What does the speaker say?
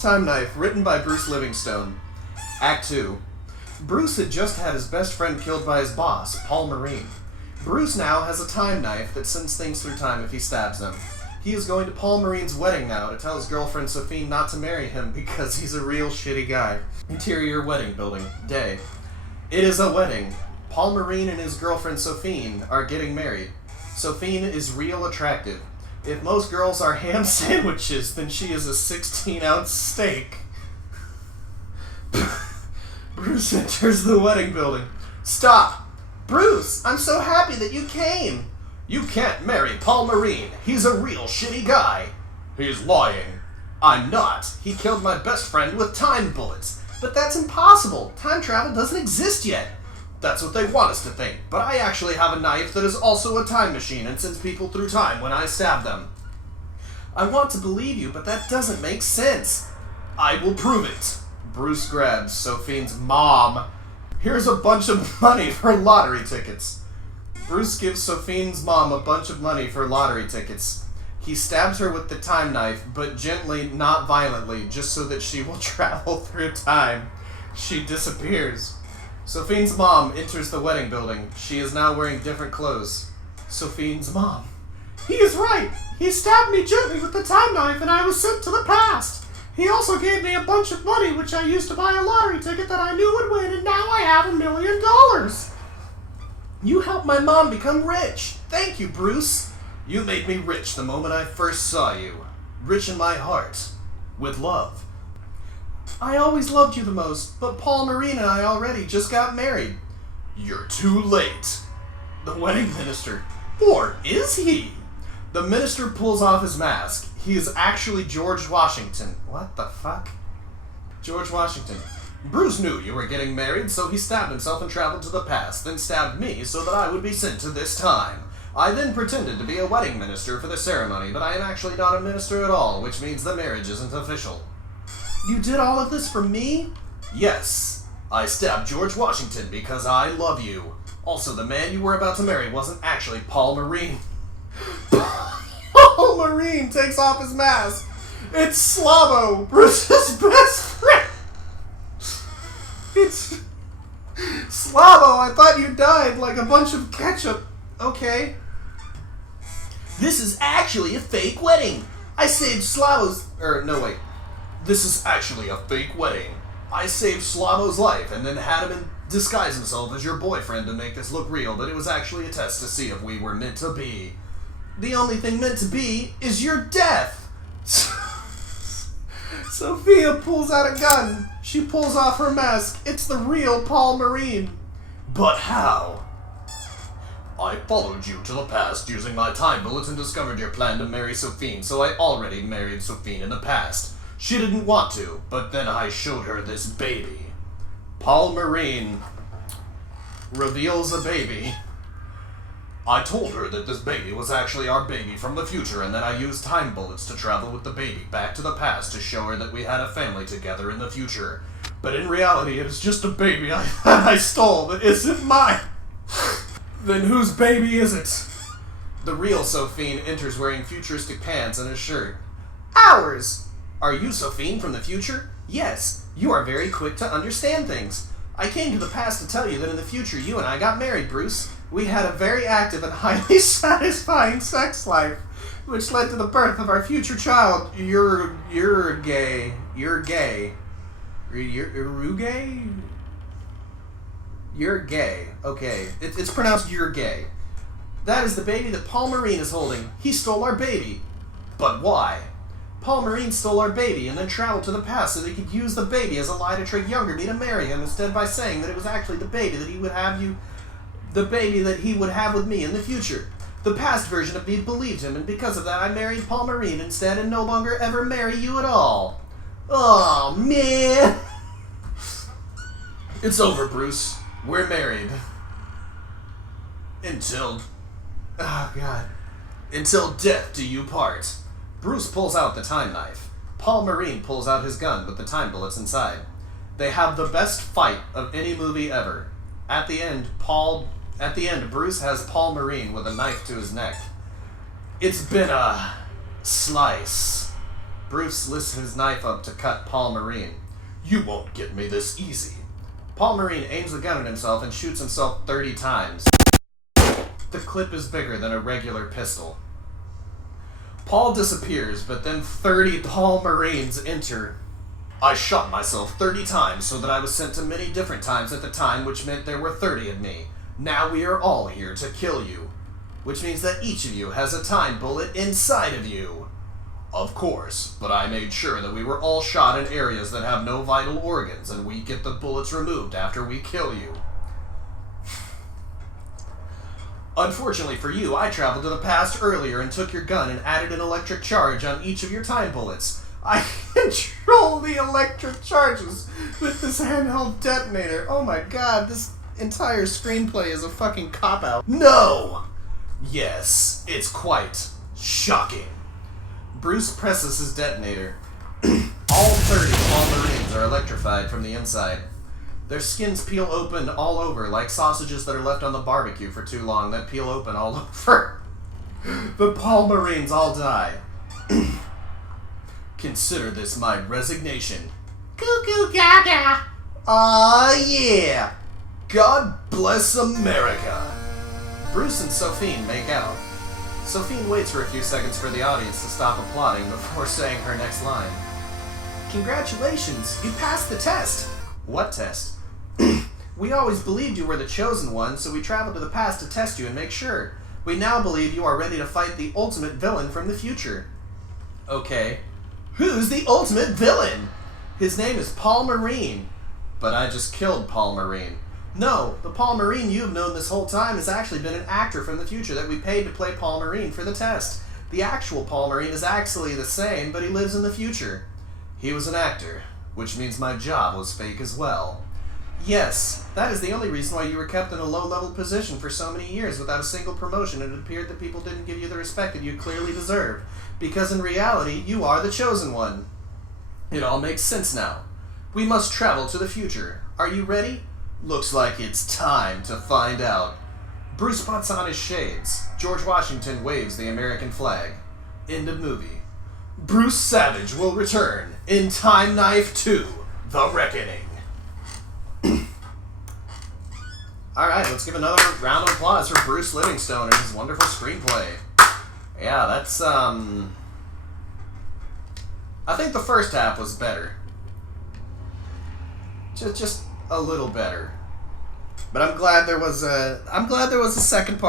Time Knife, written by Bruce Livingstone. Act 2. Bruce had just had his best friend killed by his boss, Paul Marine. Bruce now has a time knife that sends things through time if he stabs them. He is going to Paul Marine's wedding now to tell his girlfriend Sophie not to marry him because he's a real shitty guy. Interior wedding building. Day. It is a wedding. Paul Marine and his girlfriend Sophie are getting married. Sophie is real attractive. If most girls are ham sandwiches, then she is a 16-ounce steak. Bruce enters the wedding building. Stop! Bruce, I'm so happy that you came. You can't marry Paul Marine. He's a real shitty guy. He's lying. I'm not. He killed my best friend with time bullets. But that's impossible. Time travel doesn't exist yet. That's what they want us to think. But I actually have a knife that is also a time machine and sends people through time when I stab them. I want to believe you, but that doesn't make sense. I will prove it. Bruce grabs Sophie's mom. Here's a bunch of money for lottery tickets. Bruce gives Sophie's mom a bunch of money for lottery tickets. He stabs her with the time knife, but gently, not violently, just so that she will travel through time. She disappears. Sophie's mom enters the wedding building. She is now wearing different clothes. Sophie's mom. He is right. He stabbed me gently with the time knife and I was sent to the past. He also gave me a bunch of money which I used to buy a lottery ticket that I knew would win, and now I have $1 million. You helped my mom become rich. Thank you, Bruce. You made me rich the moment I first saw you. Rich in my heart. With love. I always loved you the most, but Paul Marine and I already just got married. You're too late. The wedding minister. Or is he? The minister pulls off his mask. He is actually George Washington. What the fuck? George Washington. Bruce knew you were getting married, so he stabbed himself and traveled to the past, then stabbed me so that I would be sent to this time. I then pretended to be a wedding minister for the ceremony, but I am actually not a minister at all, which means the marriage isn't official. You did all of this for me? Yes. I stabbed George Washington because I love you. Also, the man you were about to marry wasn't actually Paul Marine. Paul Marine takes off his mask. It's Slavo, Bruce's best friend. It's Slavo. I thought you died like a bunch of ketchup. Okay. This is actually a fake wedding. I saved Slavo's... no, wait. This is actually a fake wedding. I saved Slavo's life and then had him disguise himself as your boyfriend to make this look real, but it was actually a test to see if we were meant to be. The only thing meant to be is your death. Sophia pulls out a gun. She pulls off her mask. It's the real Paul Marine. But how? I followed you to the past using my time bullets and discovered your plan to marry Sophie, so I already married Sophie in the past. She didn't want to, but then I showed her this baby. Paul Marine reveals a baby. I told her that this baby was actually our baby from the future, and then I used time bullets to travel with the baby back to the past to show her that we had a family together in the future. But in reality, it is just a baby I stole that isn't mine. Then whose baby is it? The real Sophie enters wearing futuristic pants and a shirt. Ours! Are you Sophie from the future? Yes, you are very quick to understand things. I came to the past to tell you that in the future you and I got married, Bruce. We had a very active and highly satisfying sex life, which led to the birth of our future child. You're gay. You're gay. You're gay? You're gay. Okay. It's pronounced you're gay. That is the baby that Paul Marine is holding. He stole our baby. But why? Paul Marine stole our baby and then traveled to the past so that he could use the baby as a lie to trick younger me to marry him, instead by saying that it was actually the baby that he would have with me in the future. The past version of me believed him, and because of that I married Paul Marine instead and no longer ever marry you at all. Oh, man. It's over, Bruce. We're married. Until death do you part. Bruce pulls out the time knife. Paul Marine pulls out his gun with the time bullets inside. They have the best fight of any movie ever. At the end, Bruce has Paul Marine with a knife to his neck. It's been a slice Bruce lifts his knife up to cut Paul Marine. You won't get me this easy. Paul Marine aims the gun at himself and shoots himself 30 times. The clip is bigger than a regular pistol. Paul disappears, but then 30 Paul Marines enter. I shot myself 30 times so that I was sent to many different times at the time, which meant there were 30 of me. Now we are all here to kill you, which means that each of you has a time bullet inside of you. Of course, but I made sure that we were all shot in areas that have no vital organs, and we get the bullets removed after we kill you. Unfortunately for you, I traveled to the past earlier and took your gun and added an electric charge on each of your time bullets. I control the electric charges with this handheld detonator. Oh my god, this entire screenplay is a fucking cop-out. No! Yes, it's quite shocking. Bruce presses his detonator. All 30 Paul Marines are electrified from the inside. Their skins peel open all over like sausages that are left on the barbecue for too long that peel open all over. The Paul Marines all die. Consider this my resignation. Cuckoo gaga! Aw, yeah! God bless America! Bruce and Sophine make out. Sophine waits for a few seconds for the audience to stop applauding before saying her next line. Congratulations, you passed the test! What test? We always believed you were the chosen one, so we traveled to the past to test you and make sure. We now believe you are ready to fight the ultimate villain from the future. Okay. Who's the ultimate villain? His name is Paul Marine. But I just killed Paul Marine. No, the Paul Marine you've known this whole time has actually been an actor from the future that we paid to play Paul Marine for the test. The actual Paul Marine is actually the same, but he lives in the future. He was an actor, which means my job was fake as well. Yes, that is the only reason why you were kept in a low-level position for so many years without a single promotion, and it appeared that people didn't give you the respect that you clearly deserve. Because in reality, you are the chosen one. It all makes sense now. We must travel to the future. Are you ready? Looks like it's time to find out. Bruce puts on his shades. George Washington waves the American flag. End of movie. Bruce Savage will return in Time Knife 2, The Reckoning. Alright, let's give another round of applause for Bruce Livingstone and his wonderful screenplay. Yeah, that's, I think the first half was better. Just a little better. But I'm glad there was a second part.